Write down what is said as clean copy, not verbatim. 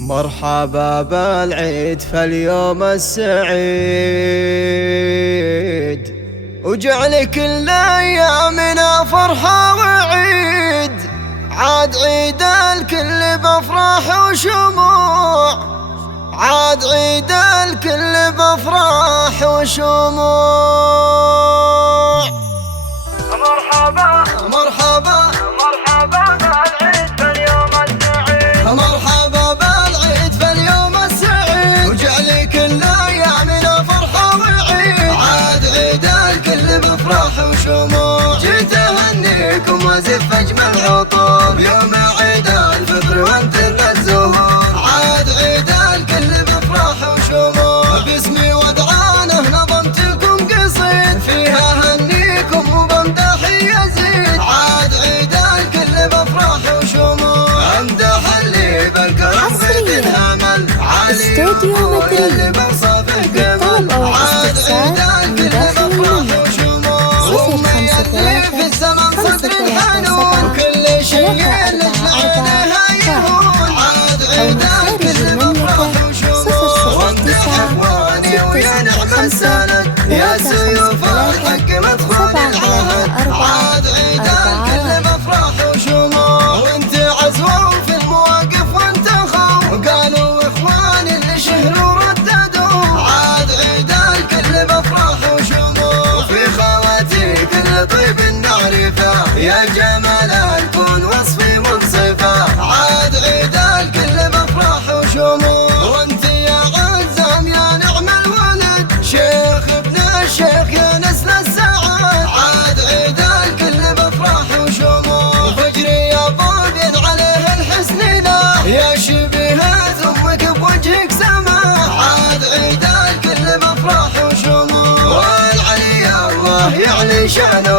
مرحبا بالعيد فاليوم السعيد، وجعل كل ايامنا فرحة وعيد. عاد عيد الكل بافراح وشموع، عاد عيد الكل بافراح وشموع. مرحبا مرحبا مرحبا بالعيد فاليوم السعيد، مرحبا بالعيد فاليوم السعيد، وجعل كل ايامنا فرحة وعيد. عاد عيد الكل بافراح وشموع، جيت اهنيكم وازف اجمل عطور يوم عيد الفطر وانتر الزهور. عاد عيد الكل بافراح وشموع، باسمي ودعانه نظمت لكم قصيد فيها هنيكم وبمدح يزيد. عاد عيد الكل بافراح وشموع، امدح اللي بالكرم غيد الامل عالي واللي بوصفه جمال. عاد عيد الكل بافراح وشموع، وامي اللي في الزمن صدر الحنون كل شيء لجعلها يهون. عاد عيد الكل بافراح وشموع، وامدح اخواني ويا نعم السند يا سيوف الحق مدخل العهد. عاد عيد الكل بافراح وشموع، وانت عزوة وفي المواقف وانت خو، وقالوا اخواني اللي شهروا رددوا. عاد عيد الكل بافراح وشموع، وفي خواتي كل طيب نعرفه يا جمال الكون وصفي منصفه. عاد عيد الكل بافراح وشموع، وانت يا عزام يا نعم الولد شيخ ابن الشيخ يا نسل السعاد. عاد عيد الكل بافراح وشموع، وفجري يا طابين عليه الحسن له يا شبيهة امك بوجهك سماح. عاد عيد الكل بافراح وشموع، والعلي الله يعلي شانه